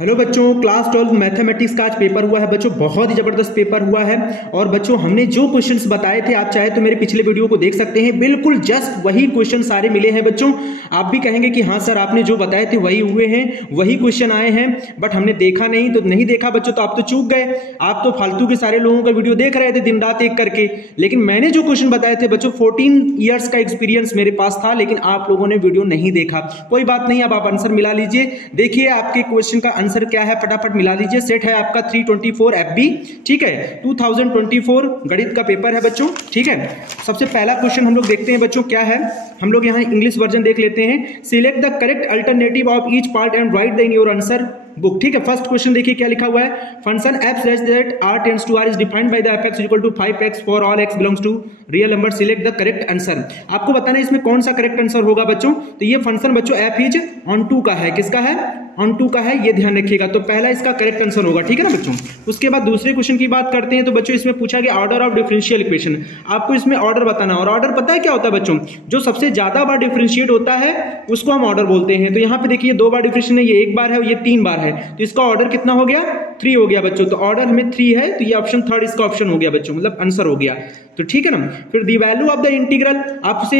Hello बच्चों, class 12 mathematics का आज पेपर हुआ है बच्चों। बहुत ही जबरदस्त पेपर हुआ है। और बच्चों हमने जो क्वेश्चंस बताए थे, आप चाहे तो मेरे पिछले वीडियो को देख सकते हैं, बिल्कुल जस्ट वही क्वेश्चन सारे मिले हैं बच्चों। आप भी कहेंगे कि हाँ सर आपने जो बताए थे वही हुए हैं, वही क्वेश्चन आए हैं, बट हमने देखा नहीं। तो नहीं देखा बच्चों तो आप तो चूक गए, आप तो फालतू के सारे लोगों का वीडियो देख रहे थे दिन रात एक करके। लेकिन मैंने जो क्वेश्चन बताए थे बच्चों, 14 ईयर्स का एक्सपीरियंस मेरे पास था, लेकिन आप लोगों ने वीडियो नहीं देखा। कोई बात नहीं, अब आप आंसर मिला लीजिए। देखिए आपके क्वेश्चन का आंसर क्या है, फटाफट मिला लीजिए। सेट है आपका 324 FB, ठीक है। 2024 गणित का पेपर है बच्चों, ठीक है। सबसे पहला क्वेश्चन हम लोग देखते हैं बच्चों क्या है। हम लोग यहाँ इंग्लिश वर्जन देख लेते हैं। Select the correct alternative of each part and right the in your answer book, ठीक है। फर्स्ट क्वेश्चन देखिए क्या लिखा हुआ है। Function f such that r tends to r is defined by the f(x) equal to 5x for all x belongs to real number, select the correct answer। आपको बताना है इसमें कौन सा करेक्ट आंसर होगा बच्चों। तो ये फंक्शन बच्चों f इज ऑन टू का है, किसका है, ऑन टू का है, ये ध्यान रखिएगा। तो पहला इसका करेक्ट आंसर होगा, ठीक है ना बच्चों। उसके बाद दूसरे क्वेश्चन की बात करते हैं। तो बच्चों इसमें पूछा गया ऑर्डर ऑफ डिफरेंशियल इक्वेशन। आपको इसमें ऑर्डर बताना, और ऑर्डर पता है क्या होता है बच्चों, जो सबसे ज्यादा बार डिफरेंशिएट होता है उसको हम ऑर्डर बोलते हैं। तो यहाँ पे देखिए 2 बार डिफरेंशिएशन है, ये 1 बार है और ये 3 बार है, तो इसका ऑर्डर कितना हो गया, 3 हो गया बच्चों। तो ऑर्डर हमें 3 है, तो ये ऑप्शन थर्ड इसका ऑप्शन हो गया बच्चों, मतलब आंसर हो गया। तो ठीक है ना। फिर दी वैल्यू ऑफ द इंटीग्रल, आपसे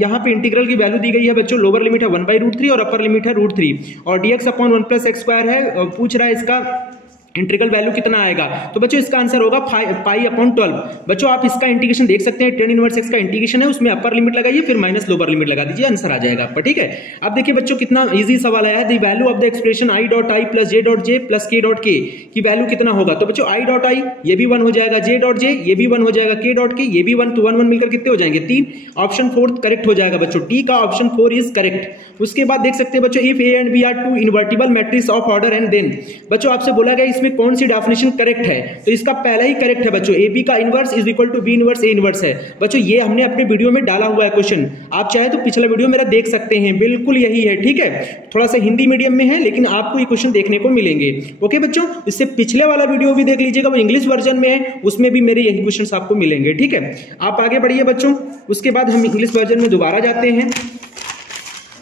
यहाँ पे इंटीग्रल की वैल्यू दी गई है बच्चों। लोअर लिमिट है 1/√3 और अपर लिमिट है √3 और dx अपॉन 1 + x² है। पूछ रहा है इसका इंटीग्रल वैल्यू कितना आएगा। तो बच्चों इसका आंसर होगा π/12। बच्चों आप इसका इंटीग्रेशन देख सकते हैं, tan इनवर्स x का इंटीग्रेशन है, उसमें अपर लिमिट लगाइए फिर माइनस लोअर लिमिट लगा दीजिए, आंसर आ जाएगा आपका, ठीक है। अब देखिए बच्चों कितना इजी सवाल आया है। The value of the expression i.i + j.j + k.k की वैल्यू कितना होगा। तो बच्चों i.i ये भी 1 हो जाएगा, j.j ये भी 1 हो जाएगा, k.k ये भी 1, तो 1 1 मिलकर कितने हो जाएंगे, 3। ऑप्शन 4 करेक्ट हो जाएगा बच्चों, डी का ऑप्शन 4 इज करेक्ट। उसके बाद देख सकते हैं बच्चों, if a and b are 2 invertible matrix of order and then, बच्चों आपसे बोला गया इसमें कौन सी डेफिनेशन करेक्ट है। तो इसका पहला ही करेक्ट है बच्चों, ए बी का inverse is equal to B inverse A inverse है बच्चों। ये हमने अपने वीडियो में डाला हुआ है क्वेश्चन, आप चाहे तो पिछला वीडियो मेरा देख सकते हैं, बिल्कुल यही है, ठीक है। थोड़ा सा हिंदी मीडियम में है लेकिन आपको ये क्वेश्चन देखने को मिलेंगे, ओके बच्चों। इससे पिछले वाला वीडियो भी देख लीजिएगा, वो इंग्लिश वर्जन में है, उसमें भी मेरे यही क्वेश्चन आपको मिलेंगे, ठीक है। आप आगे बढ़िए बच्चों। उसके बाद हम इंग्लिश वर्जन में दोबारा जाते हैं।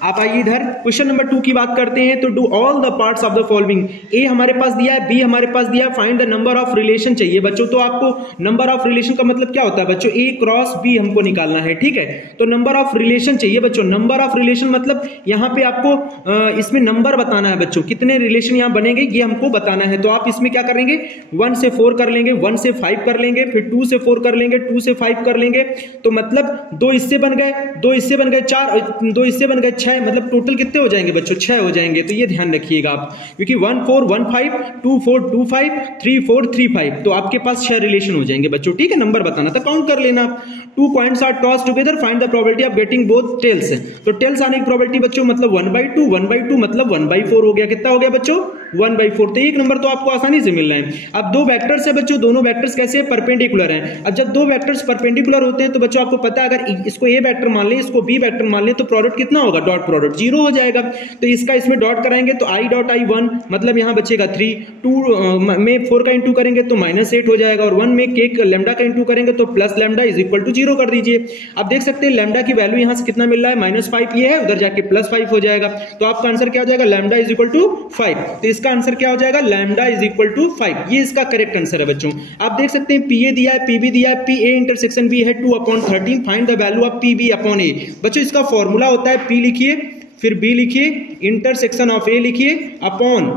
आप आइए इधर, क्वेश्चन नंबर 2 की बात करते हैं। तो do all the parts of the following, A हमारे पास दिया है, बी हमारे पास दिया है, find the number of relation चाहिए बच्चों। तो आपको नंबर ऑफ रिलेशन का मतलब क्या होता है बच्चों, ए क्रॉस बी हमको निकालना है, ठीक है। तो नंबर ऑफ रिलेशन चाहिए बच्चों। नंबर ऑफ रिलेशन मतलब यहाँ पे आपको इसमें नंबर बताना है बच्चों, कितने रिलेशन यहाँ बनेंगे ये हमको बताना है। तो आप इसमें क्या करेंगे, 1 से 4 कर लेंगे, 1 से 5 कर लेंगे, फिर 2 से 4 कर लेंगे, 2 से 5 कर लेंगे। तो मतलब 2 इससे बन गए, 2 इससे बन गए 4, 2 इससे बन गए 6, मतलब टोटल कितने हो जाएंगे बच्चों, 6 हो जाएंगे। तो ये ध्यान रखिएगा आप, क्योंकि 1 4 1 5 2 4 2 5 3 4 3 5, तो आपके पास 6 रिलेशन हो जाएंगे बच्चों, ठीक है। नंबर बताना था, काउंट कर लेना आप। 2 points are toss together, find the probability of getting both tails. तो टेल्स आने की प्रोबेबिलिटी बच्चों मतलब 1/2, 1/2 मतलब 1/4 हो गया। कितना हो गया बच्चों, 1/4। तो एक नंबर तो आपको आसानी से मिल रहा है। अब 2 वेक्टर्स है बच्चों, दोनों वेक्टर्स कैसे परपेंडिकुलर हैं। अब जब 2 वेक्टर्स परपेंडिकुलर होते हैं तो बच्चों आपको पता है, अगर इसको ए वेक्टर मान ले, इसको बी वेक्टर मान ले, तो प्रोडक्ट कितना होगा, डॉट प्रोडक्ट 0 हो जाएगा। तो इसका इसमें डॉट कराएंगे तो i.i 1 मतलब यहां बचेगा 3, 2 में 4 का इंटू करेंगे तो -8 हो जाएगा, और 1 में k लैम्डा का इंटू करेंगे तो plus lambda is equal to 0 कर दीजिए। आप देख सकते हैं लैम्डा की वैल्यू यहां से कितना मिल रहा है, -5 ये है, उधर जाके +5 हो जाएगा। तो आपका आंसर क्या हो जाएगा, लैम्डा इज इक्वल टू 5। तो इसका आंसर क्या हो जाएगा, लैम्डा इज इक्वल टू 5। ये इसका करेक्ट आंसर है बच्चों। आप देख सकते हैं PA दिया है, PB दिया है, PA इंटरसेक्शन B है 2/13, find the value of PB upon A। बच्चों इसका फॉर्मूला होता है, P लिखिए, फिर B लिखिए, इंटरसेक्शन ऑफ A लिखिए, अपॉन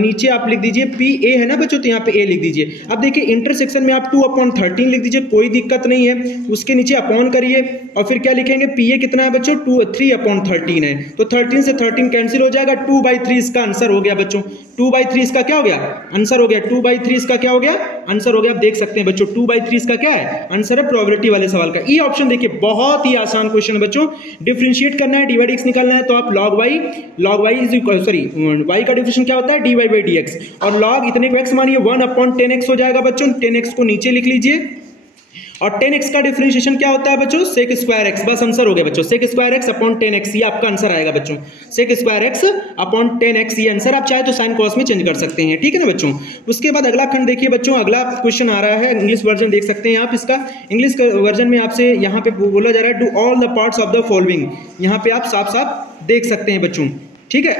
नीचे आप लिख दीजिए PA है ना बच्चों, तो यहाँ पे A लिख दीजिए। अब देखिए इंटरसेक्शन में आप 2/13 लिख दीजिए, कोई दिक्कत नहीं है। उसके नीचे अपॉन करिए और फिर क्या लिखेंगे, PA कितना है बच्चों, 3/13 है। तो 13 से 13 कैंसिल हो जाएगा, 2/3 इसका आंसर हो गया बच्चों। 2/3 इसका क्या हो गया, आंसर हो गया। 2/3 इसका क्या हो गया, आंसर हो गया। आप देख सकते हैं बच्चों 2/3 इसका क्या है, आंसर है प्रोबेबिलिटी वाले सवाल का। ई ऑप्शन देखिए, बहुत ही आसान क्वेश्चन है बच्चों। डिफरेंशिएट करना है, dy/dx निकालना है, तो आप log y is equal, sorry y का डिफरेंशिएशन क्या होता है, dy/dx, और log इतने को x मानिए 1/10x हो जाएगा बच्चों। 10x को नीचे लिख लीजिए, और 10x का डिफरेंशिएशन क्या होता है बच्चों, sec²x। बस आंसर हो गया बच्चों, sec²x अपॉन 10x, ये आपका आंसर आएगा बच्चों, sec²x अपॉन 10x। ये आंसर आप चाहे तो साइन कॉस में चेंज कर सकते हैं, ठीक है ना बच्चों। उसके बाद अगला खंड देखिए बच्चों, अगला क्वेश्चन आ रहा है, इंग्लिश वर्जन देख सकते हैं आप। इसका इंग्लिश वर्जन में आपसे यहाँ पे बोला जा रहा है, do all the parts of the following. यहाँ पे आप साफ साफ देख सकते हैं बच्चों, ठीक है।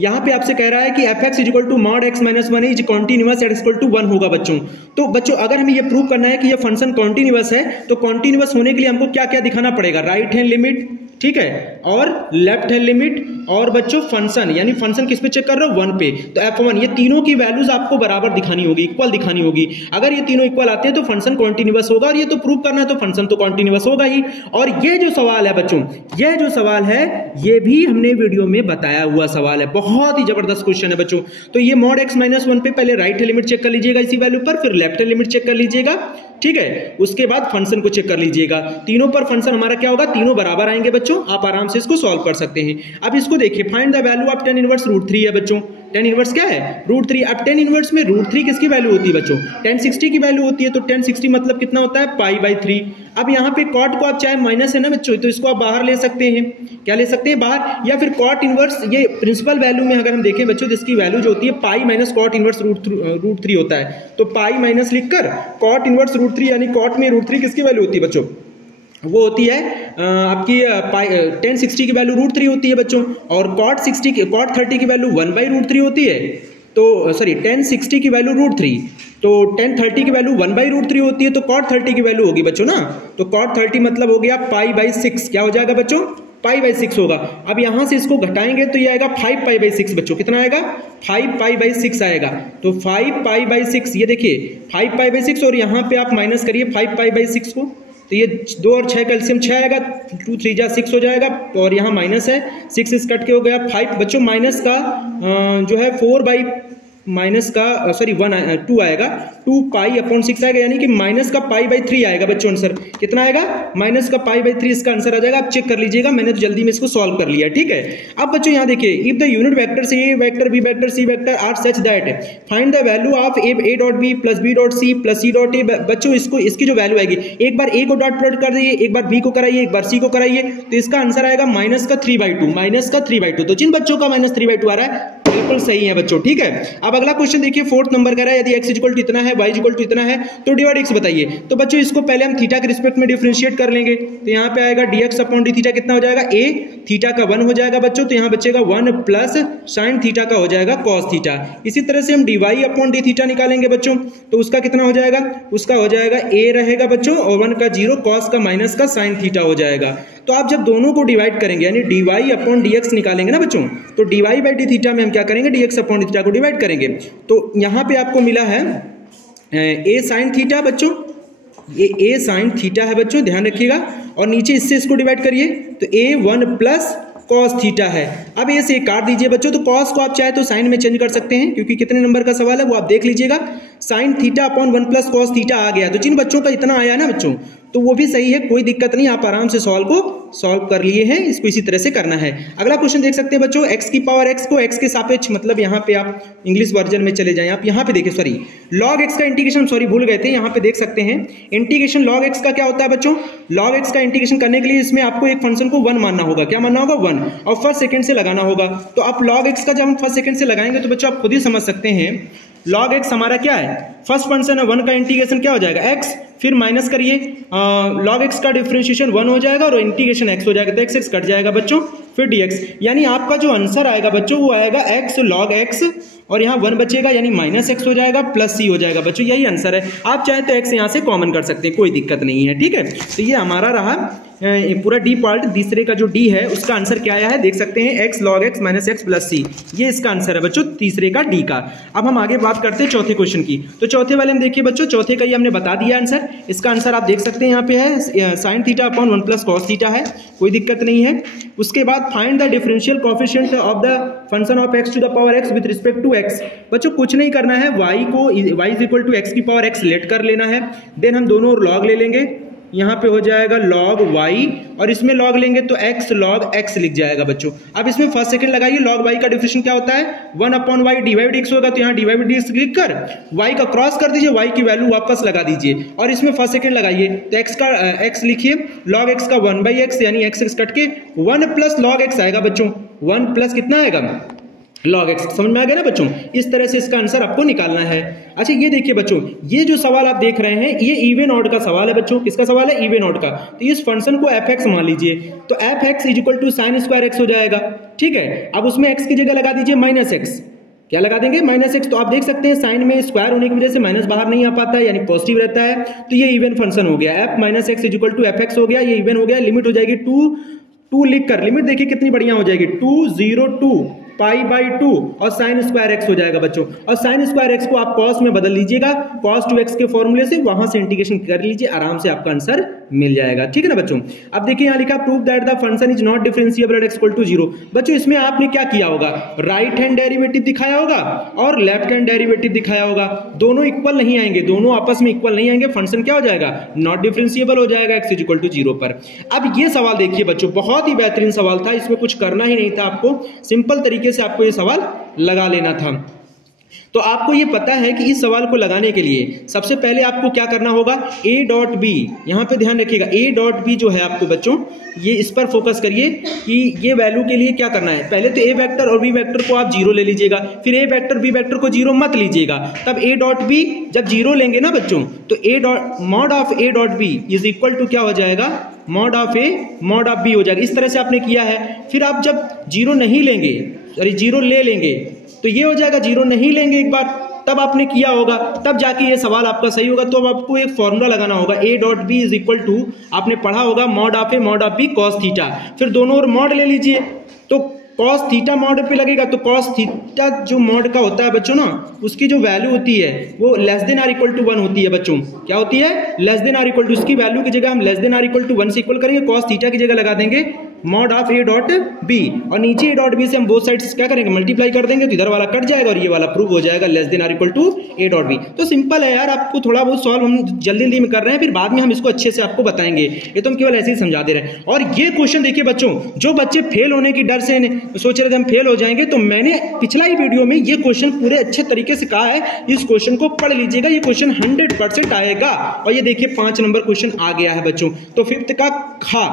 यहाँ पे आपसे कह रहा है कि fx equal to mod x minus one is continuous x equal to 1 होगा बच्चों। तो बच्चों अगर हमें ये प्रूव करना है कि ये फंक्शन कॉन्टिन्यूअस है तो कॉन्टिन्यूअस होने के लिए हमको क्या क्या दिखाना पड़ेगा, राइट हैंड लिमिट, ठीक है, और लेफ्ट हैंड लिमिट, और बच्चों फंक्शन, यानी फंक्शन किस पे चेक कर रहे हो, 1 पे, तो f1, ये तीनों की वैल्यूज आपको बराबर दिखानी होगी, इक्वल दिखानी होगी। अगर ये तीनों इक्वल आते हैं तो फंक्शन कॉन्टिन्यूअस होगा, और ये तो प्रूव करना है तो फंक्शन तो कॉन्टिन्यूअस होगा ही। और ये जो सवाल है बच्चों, ये जो सवाल है ये भी हमने वीडियो में बताया हुआ सवाल है, बहुत ही जबरदस्त क्वेश्चन है बच्चों। तो ये मॉड x माइनस 1 पे पहले राइट हैंड लिमिट चेक कर लीजिएगा इसी वैल्यू पर, फिर लेफ्ट हैंड लिमिट चेक कर लीजिएगा, ठीक है, उसके बाद फंक्शन को चेक कर लीजिएगा। तीनों पर फंक्शन हमारा क्या होगा, तीनों बराबर आएंगे बच्चों, आप आराम से इसको सॉल्व कर सकते हैं। अब इसको देखिए, find the value of tan inverse √3 है बच्चों, tan इनवर्स क्या है, √3। अब tan इनवर्स में √3 किसकी वैल्यू होती है बच्चों, tan 60 की वैल्यू होती है, तो tan 60 मतलब कितना होता है, π/3। अब यहाँ पे cot को आप चाहे माइनस है ना बच्चों, तो इसको आप बाहर ले सकते हैं, क्या ले सकते हैं, बाहर, या फिर cot इनवर्स, ये प्रिंसिपल वैल्यू में अगर हम देखें बच्चों तो इसकी वैल्यू जो होती है पाई माइनस cot इनवर्स √3 होता है, तो पाई माइनस लिखकर cot इनवर्स √3, यानी cot में √3 किसकी वैल्यू होती है बच्चों, वो होती है आपकी tan 60 की वैल्यू √3 होती है बच्चों, और cot 30 की वैल्यू 1/√3 होती है, तो सॉरी tan 60 की वैल्यू √3, तो tan 30 की वैल्यू 1/√3 होती है, तो cot 30 की वैल्यू होगी बच्चों ना, तो cot 30 मतलब हो गया π/6, क्या हो जाएगा बच्चों, π/6 होगा। अब यहां से इसको घटाएंगे तो ये आएगा 5π/6 बच्चों, कितना आएगा, 5π/6 आएगा, तो 5π/6, ये देखिए 5π/6, और यहाँ पे आप माइनस करिए 5π/6 को, तो ये 2 और 6 कैल्शियम 6 आएगा, 2 3 जा 6 हो जाएगा, और यहाँ माइनस है, 6 इस कट के हो गया 5 बच्चों, माइनस का जो है 4 माइनस का सॉरी 2 आएगा, 2π/6 आएगा, यानी कि माइनस का π/3 आएगा बच्चों आंसर, कितना आएगा, माइनस का π/3 इसका आंसर आ जाएगा। आप चेक कर लीजिएगा, मैंने तो जल्दी में इसको सॉल्व कर लिया, ठीक है। अब बच्चों यहाँ देखिए, if the unit vectors a vector b vector c vector are such that find the value of a dot b plus b dot c plus c dot a. बच्चों इसको, इसकी जो वैल्यू आएगी, एक बार ए को डॉट प्लॉट कर दिए, एक बार B को कराइए, एक बार सी को कराइए, तो इसका आंसर आएगा माइनस का 3/2, माइनस का 3/2। तो जिन बच्चों का माइनस 3/2 आ रहा है बिल्कुल सही है बच्चों, ठीक है। अब अगला क्वेश्चन देखिए, 4th नंबर का रहा है, यदि x इक्वल टू इतना है, y इक्वल टू इतना है, तो डिवाइड x बताइए। तो बच्चों इसको पहले हम थीटा के रिस्पेक्ट में डिफरेंशिएट कर लेंगे, तो यहाँ पे आएगा dx अपॉन डी थीटा, कितना हो जाएगा, a थीटा का 1 हो जाएगा बच्चों, तो यहाँ बचेगा 1 प्लस साइन थीटा का हो जाएगा cos थीटा। इसी तरह से हम dy अपॉन डी थीटा निकालेंगे बच्चों, तो उसका कितना हो जाएगा, उसका हो जाएगा a रहेगा बच्चों, और 1 का 0 cos का माइनस का साइन थीटा हो जाएगा। तो आप जब दोनों को डिवाइड करेंगे, यानी dy अपॉन dx निकालेंगे ना बच्चों, तो dy बाई डी थीटा में हम क्या करेंगे, dx अपॉन डी थीटा को डिवाइड करेंगे। तो यहाँ पे आपको मिला है a साइन थीटा बच्चों, ये a साइन थीटा है बच्चों, ध्यान रखिएगा, और नीचे इससे इसको डिवाइड करिए, तो a 1 प्लस cos थीटा है। अब ये से काट दीजिए बच्चों, तो cos को आप चाहे तो साइन में चेंज कर सकते हैं, क्योंकि कितने नंबर का सवाल है वो आप देख लीजिएगा। Sine theta upon 1 plus cos theta आ गया, तो जिन बच्चों का इतना आया ना बच्चों, तो वो भी सही है, कोई दिक्कत नहीं, आप आराम से सॉल्व कर लिए हैं, इसको इसी तरह से करना है। अगला क्वेश्चन देख सकते हैं बच्चों, x की पावर x को x के सापेक्ष, मतलब यहाँ पे आप इंग्लिश वर्जन में चले जाएं, आप यहाँ पे देखिए, सॉरी log x का इंटीग्रेशन, सॉरी भूल गए थे, यहाँ पे देख सकते हैं इंटीग्रेशन log x का क्या होता है बच्चों, log x का इंटीग्रेशन करने के लिए इसमें आपको एक फंक्शन को 1 मानना होगा, क्या मानना होगा, 1, और फर्स्ट सेकंड से लगाना होगा। तो आप log x का जब हम फर्स्ट सेकंड से लगाएंगे तो बच्चों आप खुद ही समझ सकते हैं, log x हमारा क्या है, फर्स्ट फंक्शन है, 1 का इंटीग्रेशन क्या हो जाएगा, x, फिर माइनस करिए, log x का डिफरेंशिएशन 1 हो जाएगा, और इंटीग्रेशन x हो जाएगा, तो x कट जाएगा बच्चों, फिर dx, यानी आपका जो आंसर आएगा बच्चों वो आएगा x log x, और यहाँ 1 बचेगा, यानी माइनस x हो जाएगा, प्लस c हो जाएगा बच्चों, यही आंसर है। आप चाहे तो x यहाँ से कॉमन कर सकते हैं, कोई दिक्कत नहीं है, ठीक है। तो ये हमारा रहा पूरा डी पार्ट, तीसरे का जो डी है उसका आंसर क्या आया है, देख सकते हैं x log x minus x plus C, ये इसका आंसर है बच्चों तीसरे का डी का। अब हम आगे बात करते हैं चौथे क्वेश्चन की। तो चौथे वाले में देखिए बच्चों, चौथे का ये हमने बता दिया आंसर, इसका आंसर आप देख सकते हैं यहाँ पे है sine theta upon 1 plus cos theta है, कोई दिक्कत नहीं है। उसके बाद find the differential coefficient of the function of x to the power x with respect to x। बच्चों कुछ नहीं करना है, y is equal to x की पावर x लेट कर लेना है, देन हम दोनों लॉग ले लेंगे, यहाँ पे हो जाएगा log y, और इसमें log लेंगे तो x log x लिख जाएगा बच्चों। अब इसमें फर्स्ट सेकंड लगाइए, log y का डिफरेंशिएशन क्या होता है, 1 upon y D by x होगा, तो यहाँ डी बाई x लिख कर y का क्रॉस कर दीजिए, y की वैल्यू वापस लगा दीजिए, और इसमें फर्स्ट सेकंड लगाइए, तो x का x लिखिए, log x का 1/x, यानी x कट के 1 प्लस log x आएगा बच्चों, 1 प्लस कितना आएगा, log x। समझ में आ गया ना बच्चों? इस तरह से इसका आंसर आपको निकालना है। अच्छा ये देखिए बच्चों, ये जो सवाल आप देख रहे हैं ये इवन ऑड का सवाल है बच्चों। किसका सवाल है? इवन ऑड का। तो इस फंक्शन को fx मान लीजिए, तो fx equal to sine square x हो जाएगा। ठीक है, अब उसमें x की जगह लगा दीजिए माइनस एक्स। क्या लगा देंगे? Minus x. तो आप देख सकते हैं साइन में स्क्वायर होने की वजह से माइनस बाहर नहीं आ पाता है, यानी पॉजिटिव रहता है। तो ये इवन फंक्शन हो गया, f minus x equal to f x हो गया, ये इवन हो गया। लिमिट हो जाएगी 2 लिख कर, लिमिट देखिए कितनी बढ़िया हो जाएगी, 2 0 2 पाई बाई 2 और साइन स्क्वायर एक्स हो जाएगा बच्चों। और साइन स्क्वायर एक्स को आप कॉस में बदल लीजिएगा, कॉस टू एक्स के फॉर्मूले से, वहां से इंटीग्रेशन कर लीजिए, आराम से आपका आंसर मिल जाएगा। ठीक है ना बच्चों? अब देखिए यहां लिखा prove that the function is not differentiable at x equal to 0। बच्चों इसमें आपने क्या किया होगा? राइट हैंड डेरिवेटिव दिखाया होगा और लेफ्ट हैंड डेरिवेटिव दिखाया होगा। दोनों इक्वल नहीं आएंगे, दोनों आपस में इक्वल नहीं आएंगे, फंक्शन क्या हो जाएगा? नॉट डिफरेंशिएबल हो जाएगा एक्स इज इक्वल टू 0 पर। अब ये सवाल देखिए बच्चों, बहुत ही बेहतरीन सवाल था, इसमें कुछ करना ही नहीं था आपको, सिंपल तरीके से आपको ये सवाल लगा लेना था। तो आपको ये पता है कि इस सवाल को लगाने के लिए सबसे पहले आपको क्या करना होगा? a डॉट बी, यहां पे ध्यान रखिएगा, a डॉट बी जो है आपको बच्चों, ये इस पर फोकस करिए कि ये वैल्यू के लिए क्या करना है। पहले तो a वेक्टर और b वेक्टर को आप 0 ले लीजिएगा, फिर a वेक्टर b वेक्टर को 0 मत लीजिएगा, तब a डॉट b जब 0 लेंगे ना बच्चों, तो a dot mod of a dot b is equal to क्या हो जाएगा? Mod of a mod of b हो जाएगा। इस तरह से आपने किया है। फिर आप जब 0 नहीं लेंगे, सॉरी 0 ले लेंगे, तो ये हो जाएगा 0 नहीं लेंगे एक बार, तब आपने किया होगा, तब जाके ये सवाल आपका सही होगा। तो अब आपको एक फॉर्मूला लगाना होगा, a dot b is equal to, आपने पढ़ा होगा mod of a mod of b cos theta. फिर दोनों और मॉड ले लीजिए, तो कॉस थीटा मॉड पे लगेगा, तो कॉस थीटा जो मॉड का होता है बच्चों ना, उसकी जो वैल्यू होती है वो less than or equal to 1 होती है बच्चों। क्या होती है? Less than or equal to, उसकी वैल्यू की जगह हम less than or equal to 1 से इक्वल करेंगे, कॉस थीटा की जगह लगा देंगे mod of a dot b, और नीचे ए डॉट बी से हम बोथ साइड्स क्या करेंगे? मल्टीप्लाई कर देंगे, तो इधर वाला कट जाएगा और ये वाला प्रूव हो जाएगा less than or equal to a dot b. तो सिंपल है यार, आपको थोड़ा बहुत सॉल्व हम जल्दी जल्दी में कर रहे हैं, फिर बाद में हम इसको अच्छे से आपको बताएंगे, ये तो हम केवल ऐसे ही समझा दे रहे हैं। और ये क्वेश्चन देखिए बच्चों, जो बच्चे फेल होने की डर से सोच रहे थे हम फेल हो जाएंगे, तो मैंने पिछला ही वीडियो में ये क्वेश्चन पूरे अच्छे तरीके से कहा है, इस क्वेश्चन को पढ़ लीजिएगा, ये क्वेश्चन 100% आएगा। और ये देखिए 5 नंबर क्वेश्चन आ गया है बच्चों। तो 5th का खा,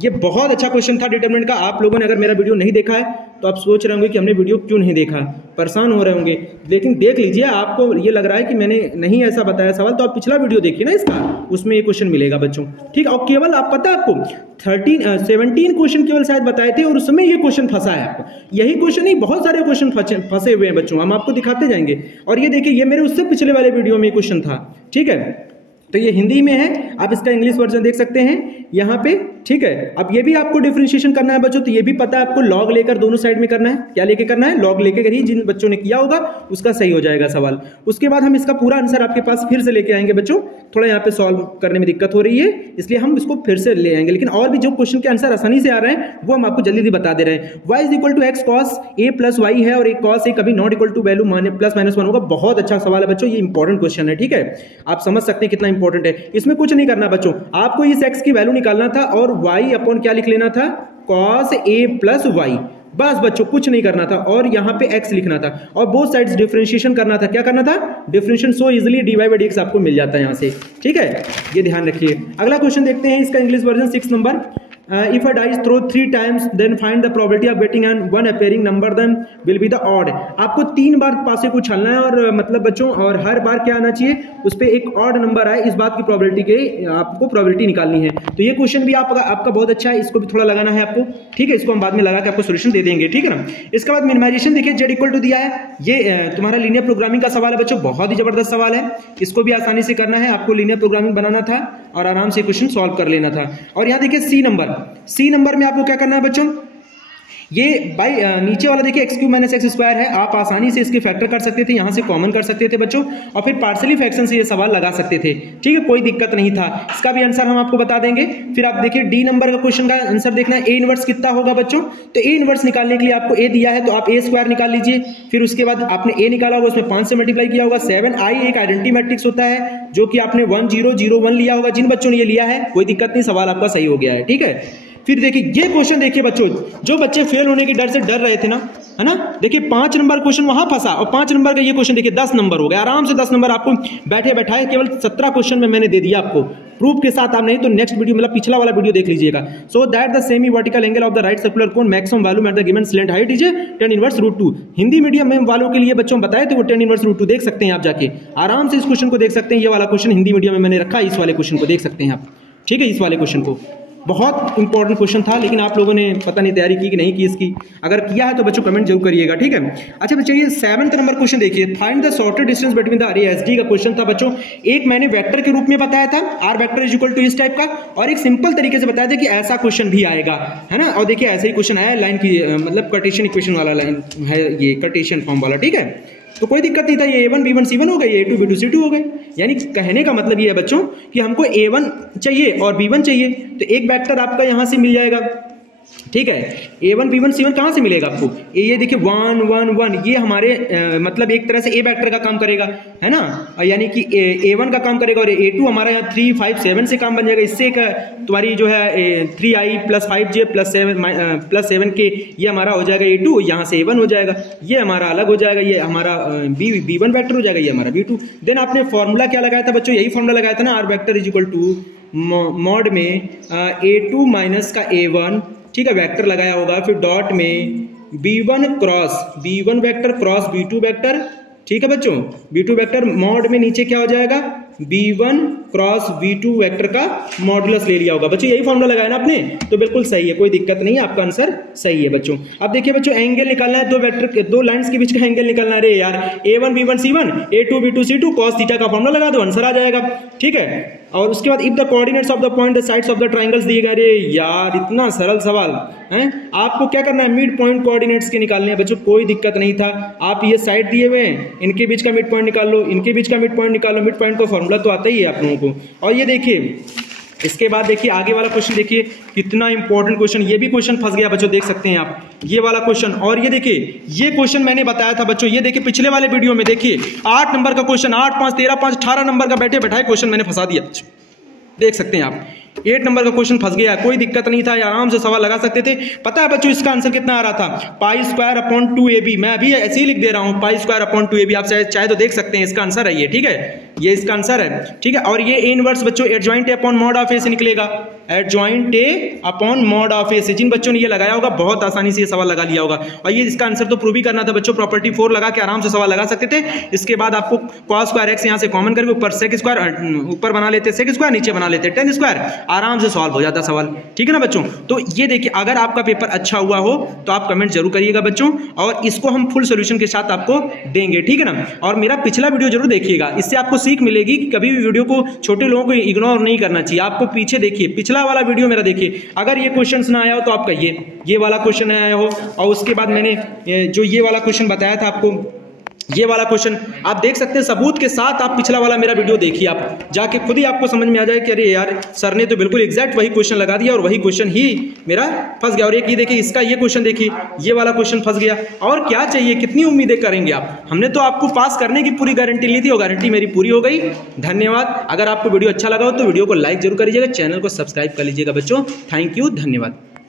ये बहुत अच्छा क्वेश्चन था डिटरमिनेंट का। आप लोगों ने अगर मेरा वीडियो नहीं देखा है तो आप सोच रहे होंगे कि हमने वीडियो क्यों नहीं देखा, परेशान हो रहे होंगे, लेकिन देख लीजिए। आपको ये लग रहा है कि मैंने नहीं ऐसा बताया सवाल, तो आप पिछला वीडियो देखिए ना इसका, उसमें ये क्वेश्चन मिलेगा बच्चों। ठीक, और केवल आप पता है आपको 17 क्वेश्चन केवल शायद बताए थे और उसमें ये क्वेश्चन फंसा है आपको। यही क्वेश्चन नहीं, बहुत सारे क्वेश्चन फंसे हुए हैं बच्चों, हम आपको दिखाते जाएंगे। और ये देखिए, ये मेरे उससे पिछले वाले वीडियो में क्वेश्चन था। ठीक है, तो ये हिंदी में है, आप इसका इंग्लिश वर्जन देख सकते हैं यहाँ पे। ठीक है, अब ये भी आपको डिफरेंशिएशन करना है बच्चों, तो ये भी पता है आपको, लॉग लेकर दोनों साइड में करना है। क्या लेके करना है? लॉग लेके करिए, जिन बच्चों ने किया होगा उसका सही हो जाएगा सवाल। उसके बाद हम इसका पूरा आंसर आपके पास फिर से लेके आएंगे बच्चों। थोड़ा यहाँ पे सॉल्व करने में दिक्कत हो रही है, इसलिए हम इसको फिर से ले आएंगे, लेकिन और भी जो क्वेश्चन के आंसर आसानी से आ रहे हैं वो हम आपको जल्दी जल्दी बता दे रहे हैं। y is equal to x cos a plus y है, और एक कॉस ए कभी not equal to value plus minus 1 होगा। बहुत अच्छा सवाल है बच्चों, ये इंपॉर्टेंट क्वेश्चन है। ठीक है, आप समझ सकते हैं कितना इंपॉर्टेंट है। इसमें कुछ नहीं करना बच्चों, आपको इस x की वैल्यू निकालना था और y अपॉन क्या लिख लेना था? cos a plus y. बस बच्चों, कुछ नहीं करना था, और यहाँ पे x लिखना था और बोथ साइड्स डिफरेंशिएशन करना था। क्या करना था? Differentiation so easily dy by dx आपको मिल जाता है यहाँ से। ठीक है, ये ध्यान रखिए। अगला क्वेश्चन देखते हैं, इसका English version 6 number. If a dice throw 3 times, then find the probability of getting an one appearing number, then will be the odd। आपको 3 बार पासे को छलना है, और मतलब बच्चों, और हर बार क्या आना चाहिए? उस पर एक ऑड नंबर आए, इस बात की प्रोबेबिलिटी के आपको प्रोबेबिलिटी निकालनी है। तो ये क्वेश्चन भी आपका बहुत अच्छा है, इसको भी थोड़ा लगाना है आपको। ठीक है, इसको हम बाद में लगा के आपको सोल्यूशन दे देंगे। ठीक है ना। इसके बाद मिनिमाइजेशन देखिए, z इक्वल टू दिया है, ये तुम्हारा लीनियर प्रोग्रामिंग का सवाल है बच्चों, बहुत ही जबरदस्त सवाल है। इसको भी आसानी से करना है आपको, लीनियर प्रोग्रामिंग बनाना था और आराम से क्वेश्चन सॉल्व कर लेना था। और यहाँ देखिए सी नंबर में आपको क्या करना है बच्चों? ये बाई नीचे वाला देखिए x³ माइनस एक्स स्क्वायर है, आप आसानी से इसके फैक्टर कर सकते थे, यहां से कॉमन कर सकते थे बच्चों, और फिर पार्शियली फ्रैक्शन से ये सवाल लगा सकते थे। ठीक है, कोई दिक्कत नहीं था। इसका भी आंसर हम आपको बता देंगे। फिर आप देखिए डी नंबर का क्वेश्चन का आंसर देखना है, ए इनवर्स कितना होगा बच्चों? तो ए इनवर्स निकालने के लिए आपको ए दिया है, तो आप ए स्क्वायर निकाल लीजिए। फिर उसके बाद आपने ए निकाला होगा, उसमें 5 से मल्टीप्लाई किया होगा। 7i एक आइडेंटिटी मैट्रिक्स होता है, जो कि आपने 1 0 0 1 लिया होगा। जिन बच्चों ने ये लिया है कोई दिक्कत नहीं, सवाल आपका सही हो गया है। ठीक है, फिर देखिए ये क्वेश्चन देखिए बच्चों, जो बच्चे फेल होने के डर से डर रहे थे ना, है ना, देखिए 5 नंबर क्वेश्चन वहां फंसा, और 5 नंबर का ये क्वेश्चन देखिए 10 नंबर हो गया। आराम से 10 नंबर आपको बैठे बैठाए केवल 17 क्वेश्चन में मैंने दे दिया आपको। प्रूफ के साथ आप नहीं तो नेक्स्ट वीडियो मतलब पिछला वाला वीडियो देख लीजिएगा। So that the semi vertical angle of the right circular cone maximum value at the given slant height is tan inverse √2। Hindi medium में वालों के लिए बच्चों बताए थे वो tan इनवर्स √2 देख सकते हैं आप जाके आराम से इस क्वेश्चन को देख सकते हैं। ये वाला क्वेश्चन हिंदी मीडियम में मैंने रखा है, इस वाले क्वेश्चन को देख सकते हैं आप, ठीक है। इस वाले क्वेश्चन को बहुत इंपॉर्टेंट क्वेश्चन था, लेकिन आप लोगों ने पता नहीं तैयारी की कि नहीं की इसकी। अगर किया है तो बच्चों कमेंट जरूर करिएगा, ठीक है। अच्छा बच्चों ये 7th नंबर क्वेश्चन देखिए, find the shortest distance between the अरे एसडी का क्वेश्चन था बच्चों। एक मैंने वेक्टर के रूप में बताया था, r vector is equal to इस टाइप का, और एक सिंपल तरीके से बताया था कि ऐसा क्वेश्चन भी आएगा, है ना। और देखिए ऐसे ही क्वेश्चन आया, लाइन की मतलब कार्टेशियन इक्वेशन वाला लाइन है, ये कार्टेशियन फॉर्म वाला, ठीक है। तो कोई दिक्कत नहीं था, ये A1 B1 C1 हो गए, ये A2 B2 C2 हो गए। यानी कहने का मतलब ये है बच्चों कि हमको A1 चाहिए और B1 चाहिए, तो एक वेक्टर आपका यहाँ से मिल जाएगा, ठीक है। A1 B1 C1 कहाँ से मिलेगा आपको, ये देखिए 1 1 1, ये हमारे मतलब एक तरह से A वेक्टर का काम करेगा, है ना। यानी कि A1 का काम करेगा और A2 हमारा यहाँ 3 5 7 से काम बन जाएगा। इससे एक तुम्हारी जो है 3i + 5j + 7k ये हमारा हो जाएगा A2, यहाँ से A1 हो जाएगा, ये हमारा अलग हो जाएगा, ये हमारा B1 वेक्टर हो जाएगा, ये हमारा B2। देन आपने फॉर्मूला क्या लगाया था बच्चों, यही फॉर्मूला लगाया था ना, r vector is equal to mod में A2 माइनस का A1, ठीक है, वेक्टर लगाया होगा, फिर डॉट में B1 vector cross B2 vector, ठीक है बच्चों, B2 वेक्टर मॉड में नीचे क्या हो जाएगा, B1 क्रॉस B2 वेक्टर का मॉडुलस ले लिया होगा बच्चों। यही फॉर्मूला लगाया ना आपने, तो बिल्कुल सही है, कोई दिक्कत नहीं है, आपका आंसर सही है बच्चों। अब देखिए बच्चों एंगल निकालना है, दो वेक्टर दो लाइंस के बीच का एंगल निकालना है। अरे यार A1 B1 C1 A2 B2 C2 cos theta का फॉर्मूला लगा दो, आंसर आ जाएगा, ठीक है। और उसके बाद if the coordinates of the point the sides of the triangles दिए गए। अरे यार इतना सरल सवाल है, आपको क्या करना है, मिड पॉइंट कोऑर्डिनेट्स के निकालने हैं बच्चों, कोई दिक्कत नहीं था। आप ये साइड दिए हुए हैं, इनके बीच का मिड पॉइंट निकाल लो, इनके बीच का मिड पॉइंट निकाल लो, मिड पॉइंट का फॉर्मूला तो आता ही है आप लोगों को। और ये देखिए इसके बाद देखिए आगे वाला क्वेश्चन, देखिए कितना इंपॉर्टेंट क्वेश्चन, ये भी क्वेश्चन फंस गया बच्चों, देख सकते हैं आप ये वाला क्वेश्चन। और ये देखिए ये क्वेश्चन मैंने बताया था बच्चों, ये देखिए पिछले वाले वीडियो में देखिए 8 नंबर का क्वेश्चन, 8 5 13 5 18 नंबर का बैठे बैठाए क्वेश्चन मैंने फंसा दिया, देख सकते हैं आप। 8 नंबर का क्वेश्चन फंस गया, कोई दिक्कत नहीं था, आराम से सवाल लगा सकते थे। पता है बच्चों इसका आंसर कितना आ रहा था, π²/2ab। मैं अभी ऐसे ही लिख दे रहा हूं, π²/2ab, आप चाहे तो देख सकते हैं, इसका आंसर है ये, ठीक है, ये इसका आंसर है, ठीक है। और ये A इनवर्स बच्चों adjoint A upon mod of A से निकलेगा, adjoint A upon mod of A से। जिन बच्चों ने ये लगाया होगा बहुत आसानी से ये सवाल लगा लिया होगा। और ये इसका आंसर तो प्रूव ही करना था बच्चों, प्रॉपर्टी 4 लगा के आराम से सवाल लगा सकते थे। इसके बाद आपको cos² यहाँ से कॉमन करके ऊपर sec² ऊपर बना लेते, sec², नीचे बना लेते tan², आराम से सॉल्व हो जाता सवाल, ठीक है ना बच्चों। तो ये देखिए अगर आपका पेपर अच्छा हुआ हो तो आप कमेंट जरूर करिएगा बच्चों, और इसको हम फुल सॉल्यूशन के साथ आपको देंगे, ठीक है ना। और मेरा पिछला वीडियो जरूर देखिएगा, इससे आपको सीख मिलेगी कि कभी भी वीडियो को छोटे लोगों को इग्नोर नहीं करना चाहिए। आपको पीछे देखिए, पिछला वाला वीडियो मेरा देखिए, अगर ये क्वेश्चन ना आया हो तो आप कहिए ये वाला क्वेश्चन आया हो। और उसके बाद मैंने जो ये वाला क्वेश्चन बताया था आपको, ये वाला क्वेश्चन आप देख सकते हैं सबूत के साथ। आप पिछला वाला मेरा वीडियो देखिए, आप जाके खुद ही आपको समझ में आ जाए कि अरे यार सर ने तो बिल्कुल एग्जैक्ट वही क्वेश्चन लगा दिया और वही क्वेश्चन ही मेरा फंस गया। और एक ये देखिए इसका ये क्वेश्चन देखिए, ये वाला क्वेश्चन फंस गया। और क्या चाहिए, कितनी उम्मीदें करेंगे आप, हमने तो आपको पास करने की पूरी गारंटी ली थी और गारंटी मेरी पूरी हो गई। धन्यवाद। अगर आपको वीडियो अच्छा लगा हो तो वीडियो को लाइक जरूर करिएगा, चैनल को सब्सक्राइब कर लीजिएगा बच्चों। थैंक यू, धन्यवाद।